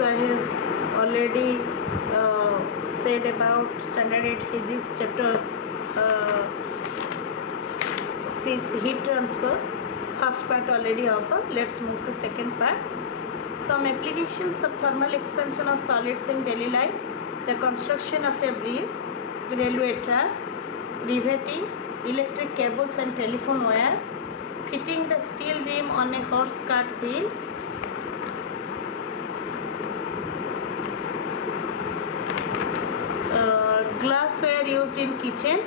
I have already said about standard 8 physics chapter 6 heat transfer. First part already over. Let's move to second part. Some applications of thermal expansion of solids in daily life: the construction of a bridge, railway tracks, riveting, electric cables and telephone wires, fitting the steel rim on a horse cart wheel, glassware used in kitchen,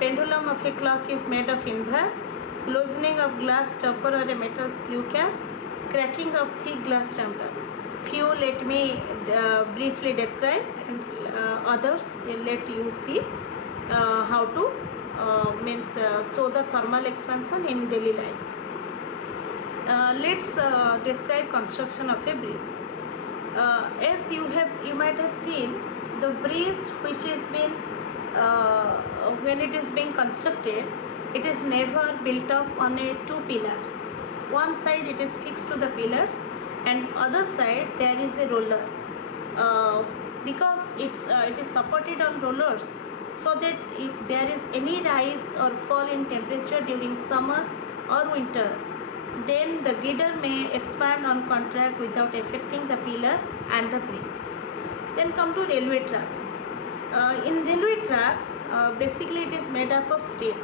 pendulum of a clock is made of invar, loosening of glass stopper or a metal screw cap, cracking of thick glass tumbler. Few let me briefly describe, and others let you see how to show the thermal expansion in daily life. Let's describe construction of a bridge. As you might have seen, the bridge which is been when it is being constructed, it is never built up on a two pillars. One side it is fixed to the pillars, and other side there is a roller, because it is supported on rollers, so that if there is any rise or fall in temperature during summer or winter, then the girder may expand or contract without affecting the pillar and the bridge. Then come to railway tracks. In railway tracks, basically it is made up of steel.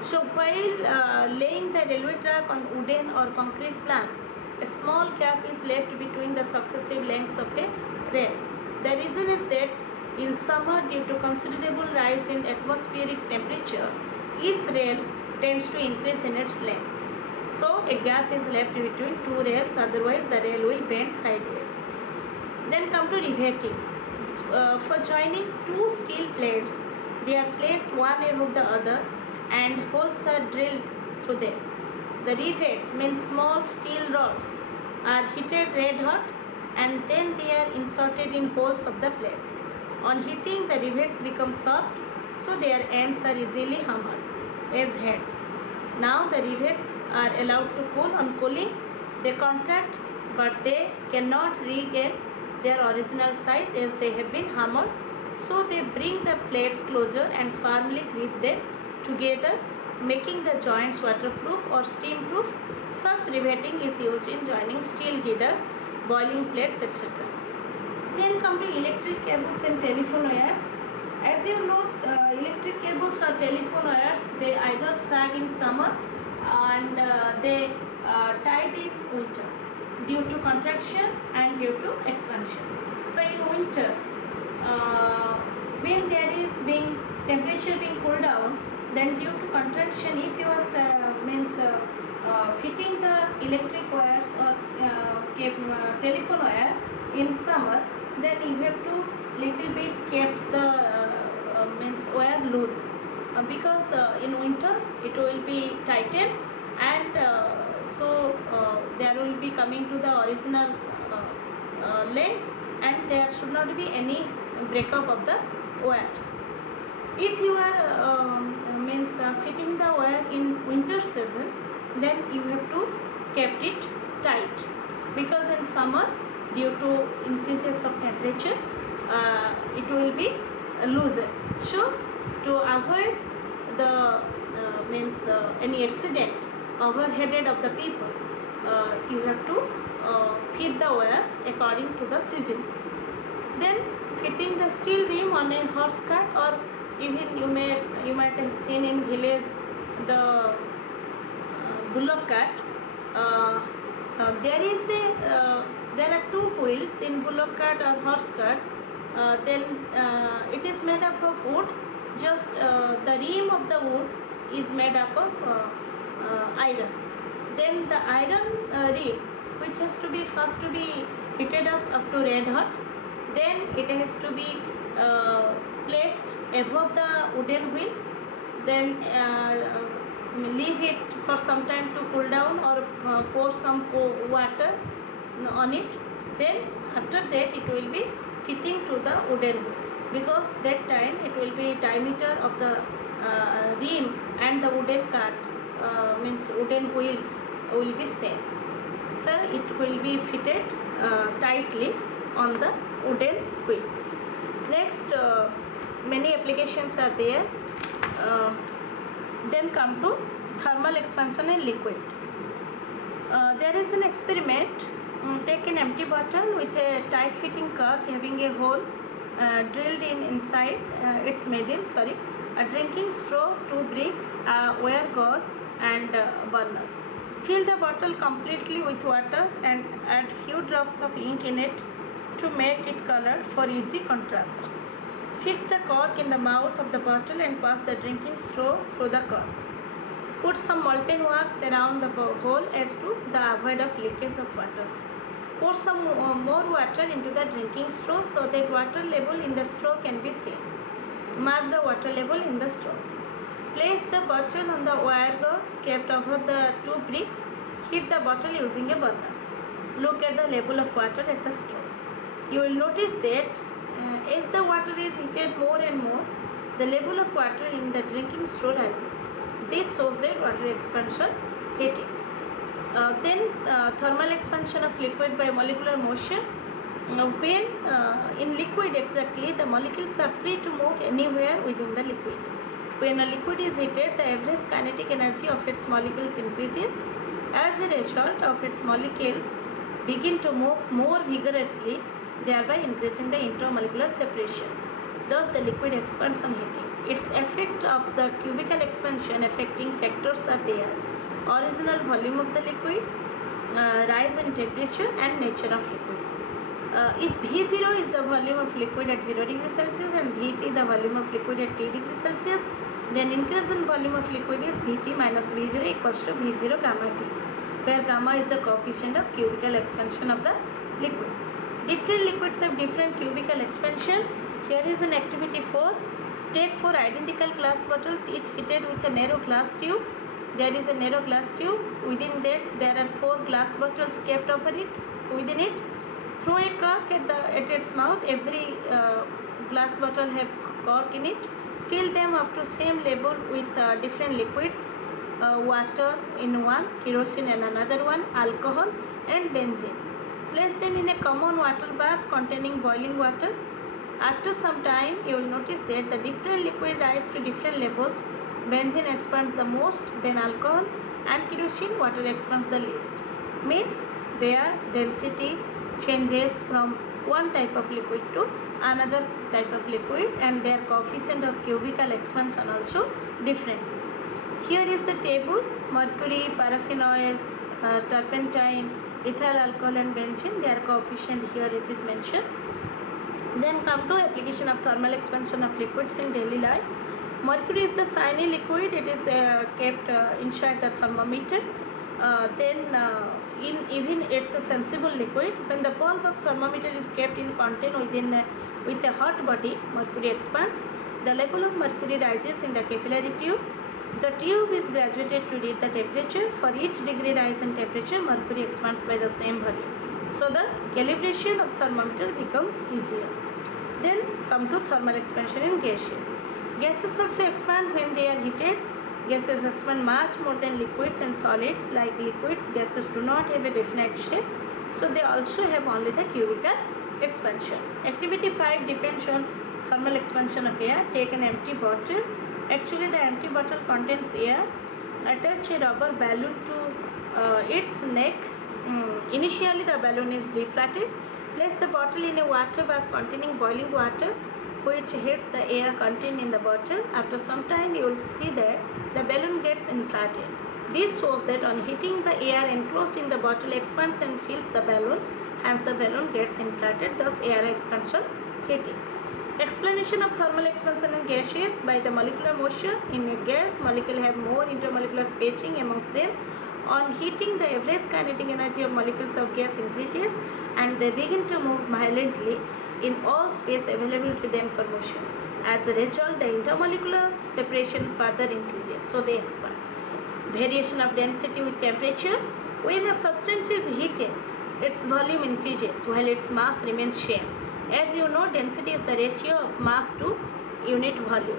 So while laying the railway track on wooden or concrete plank, a small gap is left between the successive lengths of a rail. The reason is that in summer, due to considerable rise in atmospheric temperature, each rail tends to increase in its length. So a gap is left between two rails, otherwise the rail will bend sideways. Then come to riveting. For joining two steel plates, they are placed one above the other and holes are drilled through them. The rivets, means small steel rods, are heated red hot and then they are inserted in holes of the plates. On heating, the rivets become soft, so their ends are easily hammered as heads. Now the rivets are allowed to cool. On cooling, they contract, but they cannot regain their original size as they have been hammered, so they bring the plates closer and firmly grip them together, making the joints waterproof or steam-proof. Such riveting is used in joining steel girders, boiling plates, etc. Then come to electric cables and telephone wires. As you know, electric cables or telephone wires, they either sag in summer and they tied in winter due to contraction and due to expansion. So in winter, when there is temperature being cooled down, then due to contraction, if you are fitting the electric wires or telephone wire in summer, then you have to little bit keep the wire loose, because in winter it will be tightened, and so there will be coming to the original length, and there should not be any breakup of the wires. If you are fitting the wire in winter season, then you have to keep it tight, because in summer, due to increases of temperature, it will be looser. So to avoid the any accident overheaded of the people, you have to fit the wires according to the seasons. Then fitting the steel rim on a horse cart, or even you might have seen in village the bullock cart. There are two wheels in bullock cart or horse cart. Then it is made up of wood. Just the rim of the wood is made up of iron. Then the iron rim, which has to be first to be heated up to red hot. Then it has to be placed above the wooden wheel. Then leave it for some time to cool down, or pour some water on it. Then after that it will be fitting to the wooden wheel, because that time it will be diameter of the rim and the wooden cart, wooden wheel will be same. So it will be fitted tightly on the wooden wheel. Next, many applications are there. Then come to thermal expansion in liquid. There is an experiment. Take an empty bottle with a tight fitting cork having a hole drilled in inside its middle, a drinking straw, 2 bricks, a wire gauze and burner. Fill the bottle completely with water and add few drops of ink in it to make it colored for easy contrast. Fix the cork in the mouth of the bottle and pass the drinking straw through the cork. Put some molten wax around the hole as to the avoid of leakage of water. Pour some more water into the drinking straw so that water level in the straw can be seen. Mark the water level in the straw. Place the bottle on the wire gauze kept over the 2 bricks. Heat the bottle using a burner. Look at the level of water at the straw. You will notice that as the water is heated more and more, the level of water in the drinking straw rises. This shows that water expansion heating. Then thermal expansion of liquid by molecular motion. When in liquid exactly, the molecules are free to move anywhere within the liquid. When a liquid is heated, the average kinetic energy of its molecules increases. As a result of its molecules begin to move more vigorously, thereby increasing the intermolecular separation. Thus the liquid expands on heating. Its effect of the cubical expansion affecting factors are there: original volume of the liquid, rise in temperature and nature of liquid. If V0 is the volume of liquid at 0 degrees Celsius and Vt the volume of liquid at T degrees Celsius, then increase in volume of liquid is Vt minus V0 equals to V0 gamma T, where gamma is the coefficient of cubical expansion of the liquid. Different liquids have different cubical expansion. Here is an activity 4. Take 4 identical glass bottles, each fitted with a narrow glass tube. There is a narrow glass tube. Within that, there are 4 glass bottles kept over it. Within it, throw a cork at its mouth. Every glass bottle have cork in it. Fill them up to same level with different liquids. Water in one, kerosene in another one, alcohol and benzene. Place them in a common water bath containing boiling water. After some time, you will notice that the different liquid rise to different levels. Benzene expands the most, then alcohol, and kerosene water expands the least. Means their density changes from one type of liquid to another type of liquid, and their coefficient of cubical expansion also different. Here is the table: mercury, paraffin oil, turpentine, ethyl alcohol and benzene. Their coefficient here it is mentioned. Then come to application of thermal expansion of liquids in daily life. Mercury is the shiny liquid. It is kept inside the thermometer. Even it's a sensible liquid. When the bulb of thermometer is kept in contact with a hot body, mercury expands. The level of mercury rises in the capillary tube. The tube is graduated to read the temperature. For each degree rise in temperature, mercury expands by the same volume. So the calibration of thermometer becomes easier. Then come to thermal expansion in gases. Gases also expand when they are heated. Gases expand much more than liquids and solids. Like liquids, gases do not have a definite shape, so they also have only the cubical expansion. Activity 5 depends on thermal expansion of air. Take an empty bottle. Actually, the empty bottle contains air. Attach a rubber balloon to its neck. Initially, the balloon is deflated. Place the bottle in a water bath containing boiling water, which heats the air contained in the bottle. After some time, you will see that the balloon gets inflated. This shows that on heating, the air enclosed in the bottle expands and fills the balloon. Hence, the balloon gets inflated. Thus, air expansion heating. Explanation of thermal expansion in gases by the molecular motion. In a gas, molecules have more intermolecular spacing amongst them. On heating, the average kinetic energy of molecules of gas increases and they begin to move violently in all space available to them for motion. As a result, the intermolecular separation further increases, so they expand. Variation of density with temperature. When a substance is heated, its volume increases while its mass remains same. As you know, density is the ratio of mass to unit volume.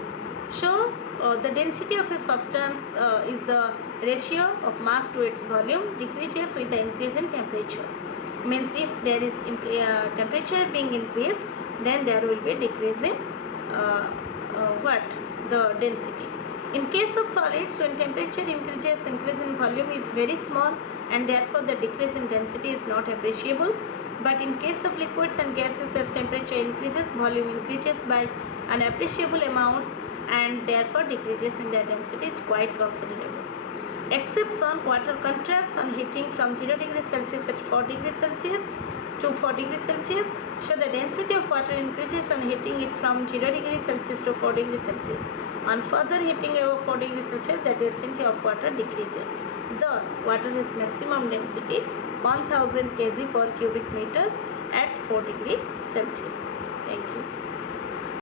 So, the density of a substance is the ratio of mass to its volume decreases with the increase in temperature. Means if there is temperature being increased, then there will be decrease in the density. In case of solids, when temperature increases, increase in volume is very small and therefore the decrease in density is not appreciable. But in case of liquids and gases, as temperature increases, volume increases by an appreciable amount and therefore decreases in their density is quite considerable. Exception: water contracts on heating from 0 degrees Celsius at 4 degrees Celsius to 4 degrees Celsius. So the density of water increases on heating it from 0 degrees Celsius to 4 degrees Celsius. On further heating above 4 degrees Celsius, the density of water decreases. Thus, water has maximum density 1000 kg per cubic meter at 4 degrees Celsius. Thank you.